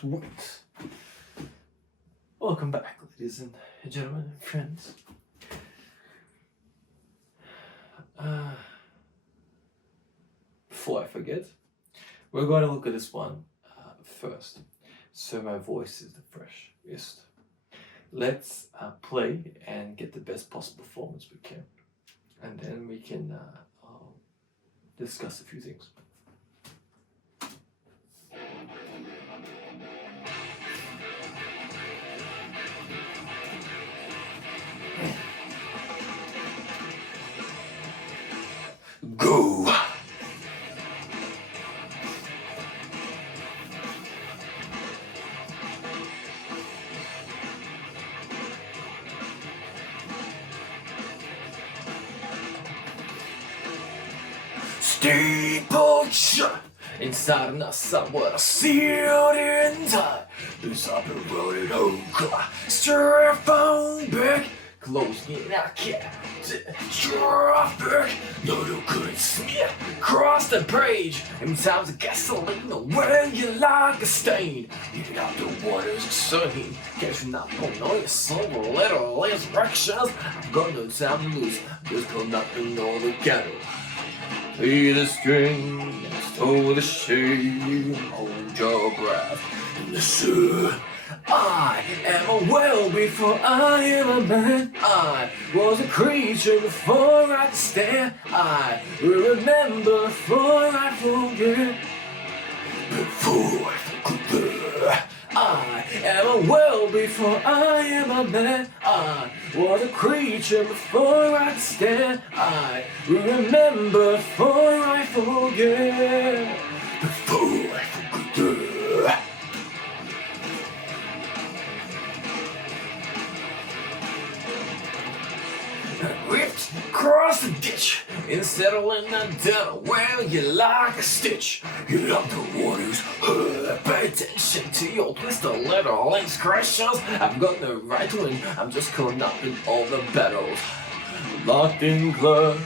Sweet. Welcome back, ladies and gentlemen and friends. Before I forget, we're going to look at this one first, so my voice is the freshest. Let's play and get the best possible performance we can, and then we can discuss a few things. Go! Steeplechase inside of us, what I see the inside. This I've been running home, straight on back, close in I can't. Traffic, no couldn't smear across the bridge. In times of gasoline, where you like a stain. Get out the water's sunny, catching up on all your silver little instructions. I've got no time to lose, just go knocking all the cattle. Play the string, stow the shame, hold your breath in the sun. I am a whale before I am a man. I was a creature before I could stand. I will remember before I forget. Before I forget. I am a whale before I am a man. I was a creature before I could stand. I will remember before I forget. Before I forget. Ripped across the ditch and settling down where you like a stitch. You love the waters, pay attention to your twisted little indiscretions. I've got no right to win, I'm just caught up in all the battles. Locked in clubs,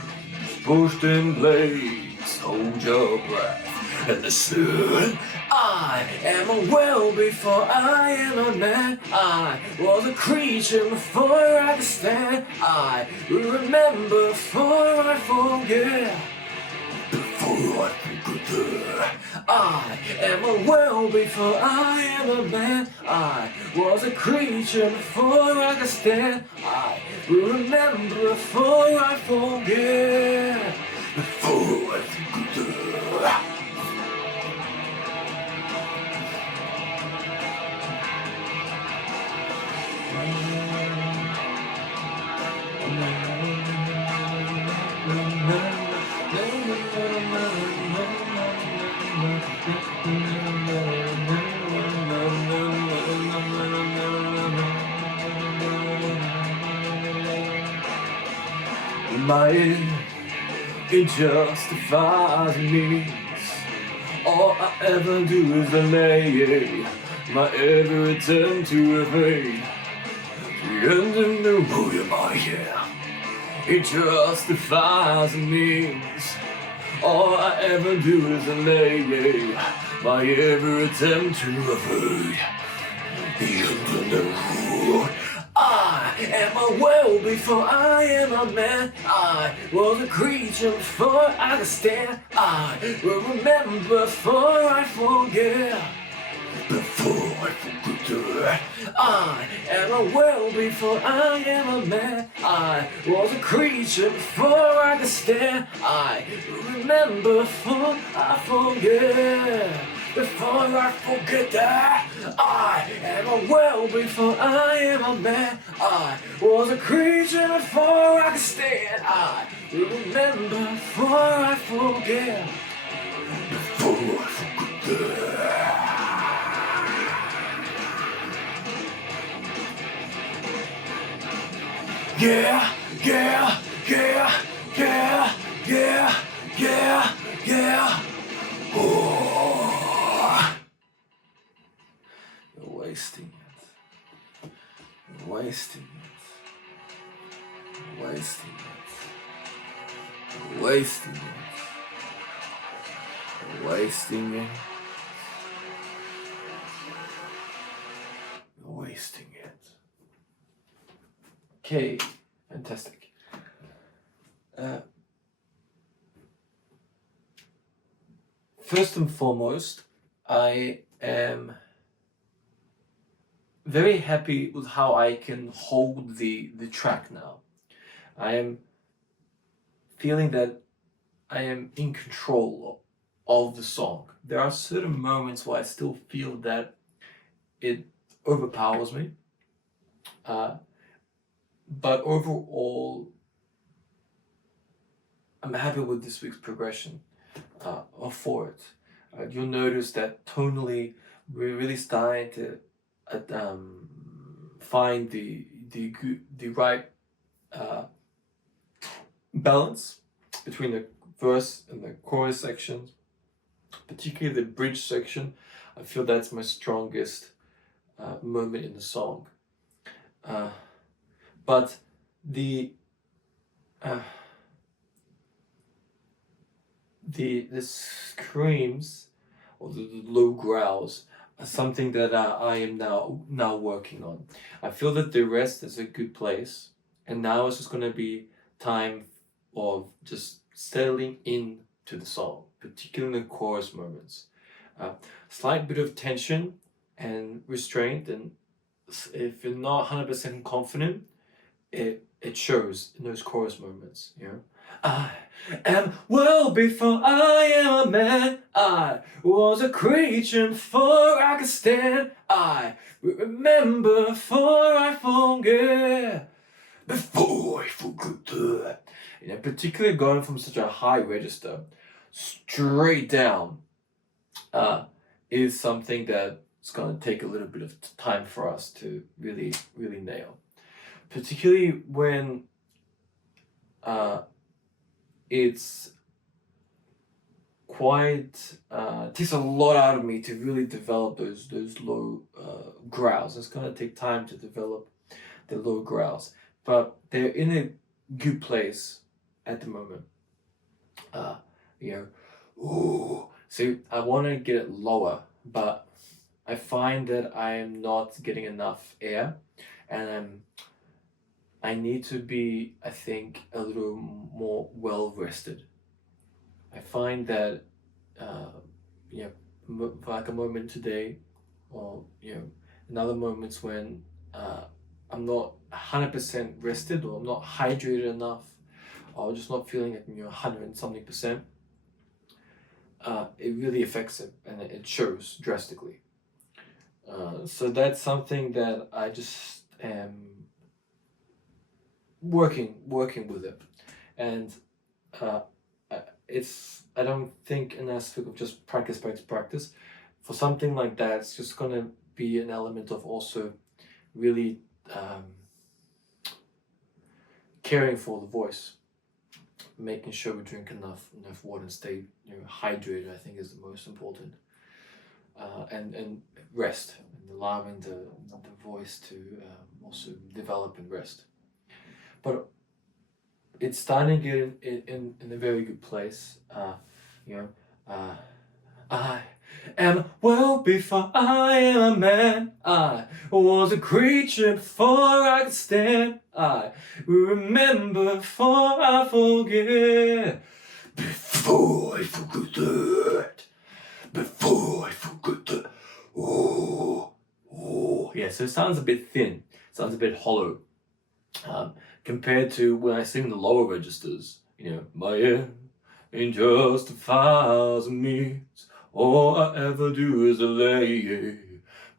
pushed in blades, hold your breath. And the sun, I am a whale before I am a man. I was a creature before I could stand. I will remember before I forget. Before I forget. I am a whale before I am a man. I was a creature before I could stand. I will remember before I forget. Before I forget. It justifies me. All I ever do is delay my every attempt to evade the end of the road in my hair. It justifies me. All I ever do is delay my every attempt to evade the end of the road. I am a whale before I am a man. I was a creature before I could stand. I will remember before I forget. Before I forget. I am a whale before I am a man. I was a creature before I could stand. I will remember before I forget. Before I forget that I am a whale before I am a man. I was a creature before I could stand. I will remember before I forget. Before I forget. Yeah, yeah, yeah, yeah, yeah, yeah, yeah. Oh. You're wasting it. You're wasting it. You're wasting it. You're wasting it. You're wasting it. Okay, fantastic. First and foremost, I am very happy with how I can hold the track now. I am feeling that I am in control of the song. There are certain moments where I still feel that it overpowers me. But overall, I'm happy with this week's progression for it. You'll notice that tonally, we're really starting to find the right balance between the verse and the chorus sections, particularly the bridge section. I feel that's my strongest moment in the song. But the screams or the low growls are something that I am now working on. I feel that the rest is a good place, and now it's just gonna be time of just settling into the song, particularly in the chorus moments. Slight bit of tension and restraint, and if you're not 100% confident, it shows in those chorus moments, you know. I am well before I am a man. I was a creature before I could stand. I remember before I forget. Before I forget. You know, particularly going from such a high register straight down is something that's going to take a little bit of time for us to really nail. Particularly when it's quite takes a lot out of me to really develop those low growls. It's gonna take time to develop the low growls, but they're in a good place at the moment. You know, ooh. So I want to get it lower, but I find that I am not getting enough air, and I need to be, I think, a little more well rested. I find that, like a moment today, or in other moments when I'm not 100% rested, or I'm not hydrated enough, or just not feeling at 100 and something percent, it really affects it, and it shows drastically. So that's something that I just am working with it, and I don't think an aspect of just practice. For something like that, it's just gonna be an element of also really caring for the voice, making sure we drink enough water and stay hydrated. I think is the most important, and rest, and allowing the voice to also develop and rest. But it's starting to get in a very good place. I am well before I am a man. I was a creature before I could stand. I remember before I forget. Before I forget that. Before I forget that. Oh. Yeah, so it sounds a bit thin. Sounds a bit hollow. Compared to when I sing the lower registers, my air ain't just 1,000 meters. All I ever do is delay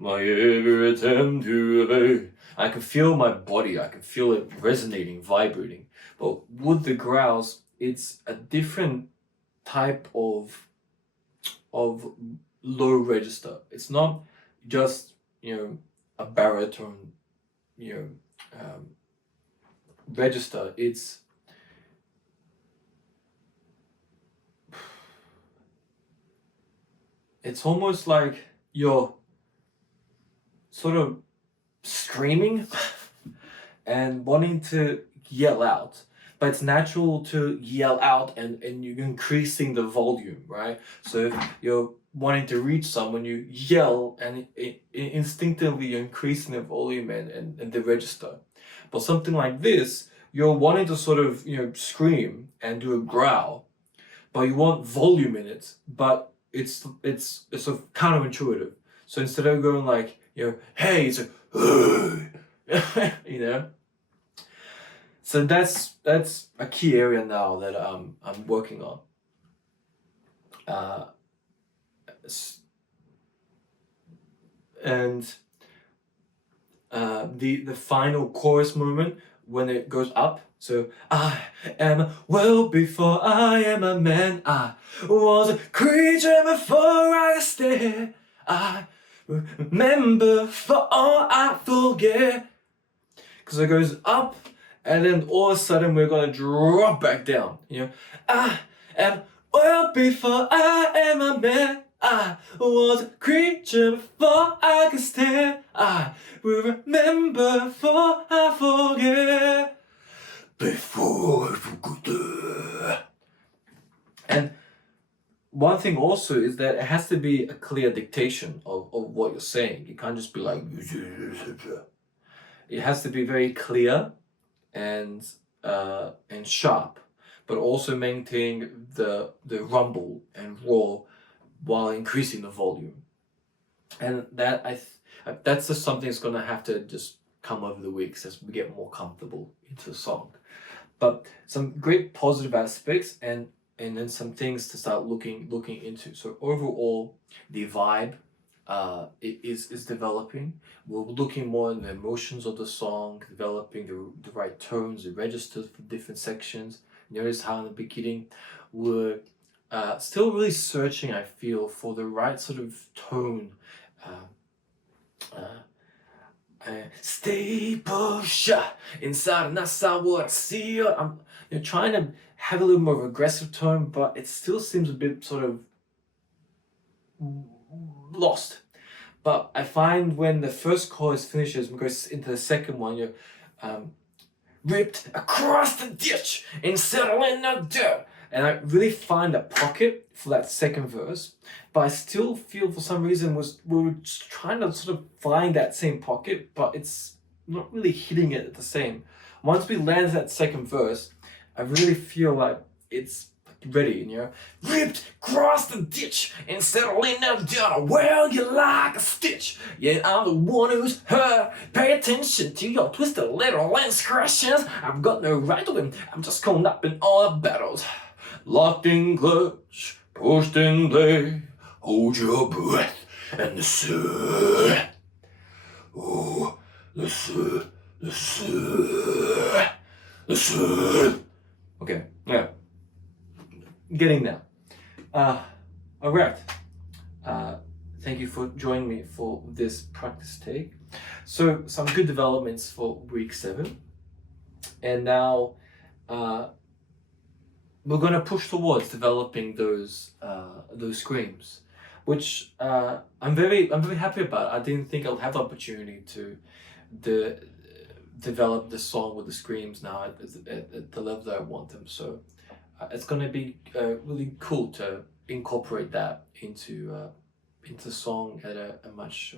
my every attempt to evade. I can feel my body, I can feel it resonating, vibrating. But with the growls, it's a different type of low register. It's not just, a baritone, register. It's almost like you're sort of screaming and wanting to yell out, but it's natural to yell out, and you're increasing the volume, right? So if you're wanting to reach someone, you yell, and instinctively you're increasing the volume and the register. But something like this, you're wanting to sort of, you know, scream and do a growl, but you want volume in it, but it's sort of counterintuitive. So instead of going like, you know, hey, it's like, you know. So that's a key area now that I'm working on. And the final chorus movement when it goes up. So I am a world before I am a man. I was a creature before I stare. I remember for all I forget. Because it goes up, and then all of a sudden we're gonna drop back down. You know, I am world before I am a man. I was a creature before I could stand. I will remember before I forget. Before I forget. And one thing also is that it has to be a clear dictation of what you're saying. You can't just be like... It has to be very clear and sharp, but also maintain the rumble and roar while increasing the volume. And that that's just something that's gonna have to just come over the weeks as we get more comfortable into the song. But some great positive aspects and then some things to start looking into. So overall, the vibe is developing. We're looking more in the emotions of the song, developing the right tones, the registers for different sections. Notice how in the beginning we're still really searching, I feel, for the right sort of tone. Stay push inside and that's what I see. I'm trying to have a little more of aggressive tone, but it still seems a bit sort of lost. But I find when the first chorus finishes and goes into the second one, you're ripped across the ditch and settle in the dirt. And I really find a pocket for that second verse, but I still feel for some reason we were just trying to sort of find that same pocket, but it's not really hitting it the same. Once we land that second verse, I really feel like it's ready, you know. Ripped across the ditch and settle in the dirt. Well, you like a stitch. Yeah, I'm the one who's hurt. Pay attention to your twisted little indiscretions. I've got no right to win. I'm just caught up in all the battles. Locked in clutch, pushed in play. Hold your breath and the sun. Oh, the sun, the sun, the sun. Okay, yeah. Getting there. Alright. Thank you for joining me for this practice take. So, some good developments for week 7. And now, we're gonna push towards developing those screams, which I'm very happy about. I didn't think I'll have the opportunity to develop the song with the screams now at the level that I want them. So it's gonna be really cool to incorporate that into the song at a much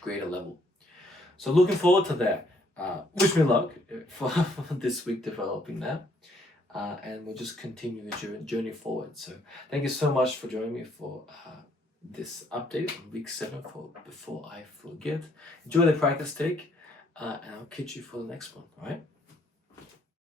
greater level. So looking forward to that. Wish me luck for this week developing that. And we'll just continue the journey forward. So thank you so much for joining me for this update on week 7 for Before I Forget. Enjoy the practice take, and I'll catch you for the next one, alright?